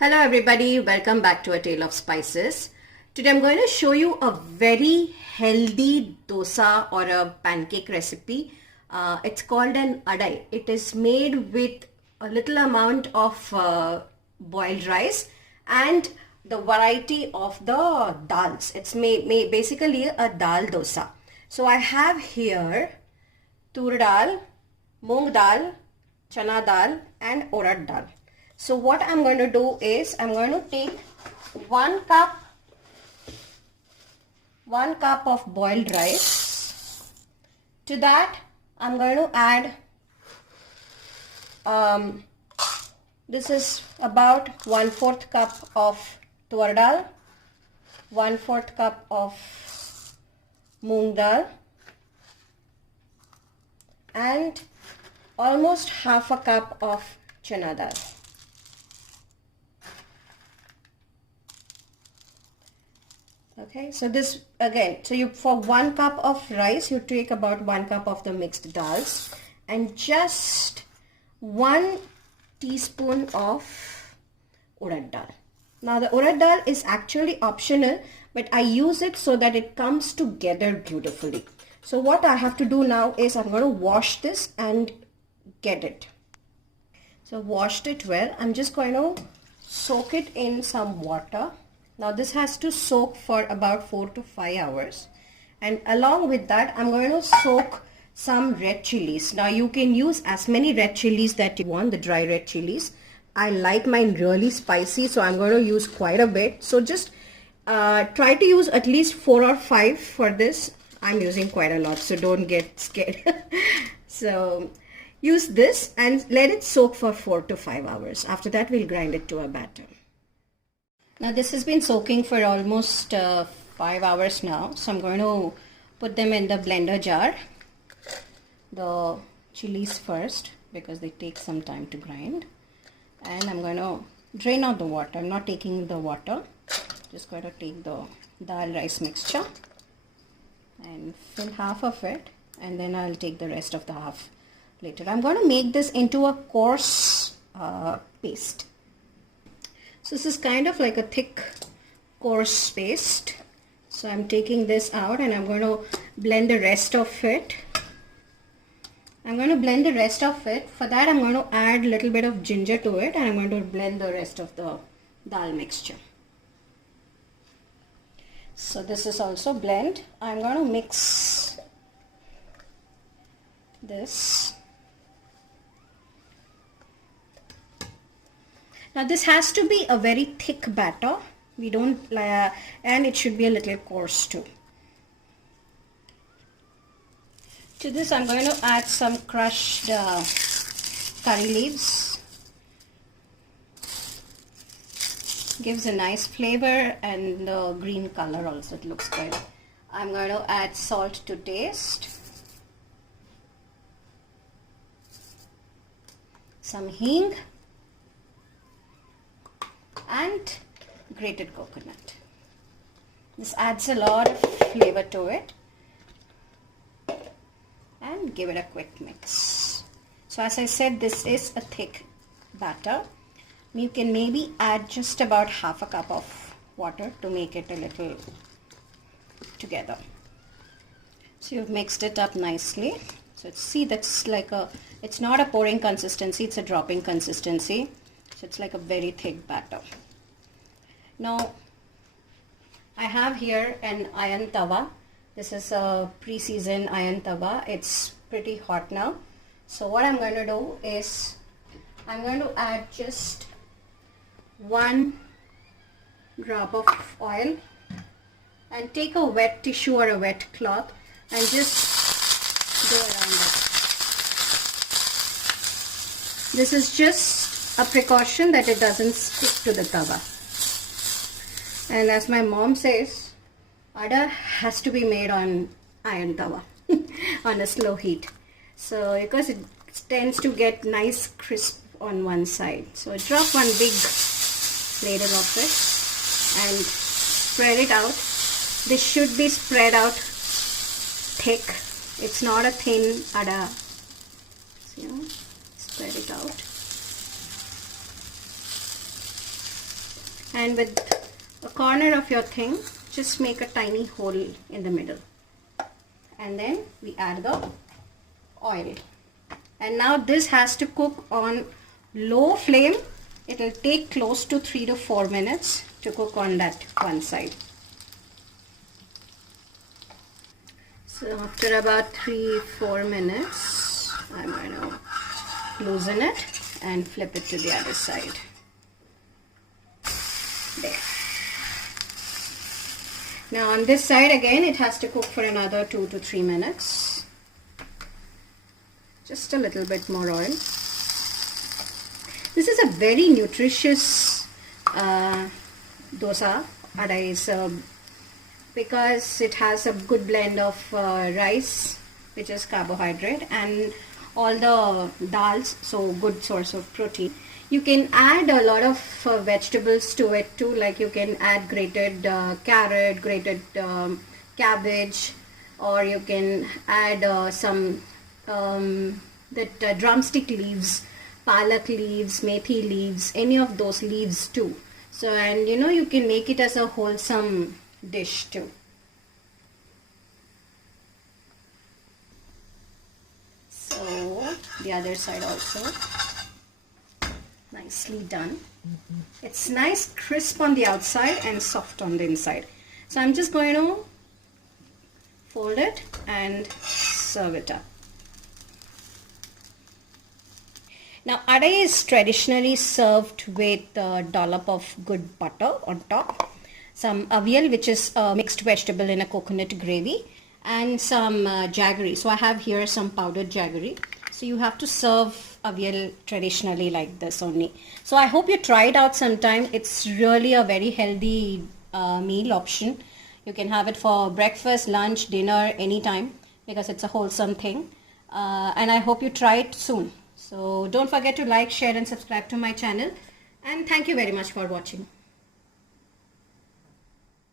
Hello everybody, welcome back to A Tale of Spices. Today I'm going to show you a very healthy dosa or a pancake recipe. It's called an Adai. It is made with a little amount of boiled rice and the variety of the dals. It's basically a dal dosa. So I have here tur dal, moong dal, chana dal and urad dal. So what I'm going to do is I'm going to take one cup of boiled rice. To that I'm going to add this is about 1/4 cup of tur dal, 1/4 cup of moong dal and almost half a cup of chana dal. Okay, so this again, so you for 1 cup of rice you take about 1 cup of the mixed dals and just 1 teaspoon of urad dal. Now the urad dal is actually optional, but I use it so that it comes together beautifully. So what I have to do now is I'm going to wash this and get it. So washed it well. I'm just going to soak it in some water. Now this has to soak for about 4 to 5 hours, and along with that I'm going to soak some red chilies. Now you can use as many red chilies that you want, the dry red chilies. I like mine really spicy, so I'm going to use quite a bit. So just try to use at least 4 or 5 for this. I'm using quite a lot, so don't get scared. So use this and let it soak for 4 to 5 hours. After that we'll grind it to a batter. Now this has been soaking for almost 5 hours now, so I'm going to put them in the blender jar. The chilies first because they take some time to grind, and I'm going to drain out the water. I'm not taking the water, just going to take the dal rice mixture and fill half of it, and then I'll take the rest of the half later. I'm going to make this into a coarse paste. So this is kind of like a thick coarse paste. So I'm taking this out and I'm going to blend the rest of it. For that I'm going to add a little bit of ginger to it, and I'm going to blend the rest of the dal mixture. So this is also blend. I'm going to mix this. Now this has to be a very thick batter. We don't and it should be a little coarse too. To this I'm going to add some crushed curry leaves. Gives a nice flavor, and the green color also, it looks good. I'm going to add salt to taste. Some hing. And grated coconut. This adds a lot of flavor to it, and give it a quick mix. So as I said, this is a thick batter. You can maybe add just about half a cup of water to make it a little together. So you've mixed it up nicely. So see, that's like it's not a pouring consistency, it's a dropping consistency. So it's like a very thick batter. Now I have here an iron tawa. This is a pre-seasoned iron tawa. It's pretty hot now. So what I'm going to do is I'm going to add just 1 drop of oil and take a wet tissue or a wet cloth and just go around it. This is just a precaution that it doesn't stick to the tawa. And as my mom says, Ada has to be made on iron tawa on a slow heat. So because it tends to get nice crisp on one side. So drop one big ladle of it and spread it out. This should be spread out thick. It's not a thin Ada. So, spread it out. and with a corner of your thing, just make a tiny hole in the middle. And then we add the oil. And now this has to cook on low flame. It will take close to 3 to 4 minutes to cook on that one side. So after about 3-4 minutes, I'm going to loosen it and flip it to the other side. There. Now on this side again, it has to cook for another 2 to 3 minutes. Just a little bit more oil. This is a very nutritious dosa, Adai, because it has a good blend of rice, which is carbohydrate, and all the dals, so good source of protein. You can add a lot of vegetables to it too, like you can add grated carrot, grated cabbage, or you can add some drumstick leaves, palak leaves, methi leaves, any of those leaves too. So, and you know, you can make it as a wholesome dish too. So the other side also nicely done. It's nice crisp on the outside and soft on the inside. So I'm just going to fold it and serve it up. Now Adai is traditionally served with a dollop of good butter on top, some aviyal, which is a mixed vegetable in a coconut gravy, and some jaggery. So I have here some powdered jaggery. So you have to serve aviyal traditionally like this only. So I hope you try it out sometime. It's really a very healthy meal option. You can have it for breakfast, lunch, dinner, anytime, because it's a wholesome thing. And I hope you try it soon. So don't forget to like, share and subscribe to my channel. And thank you very much for watching.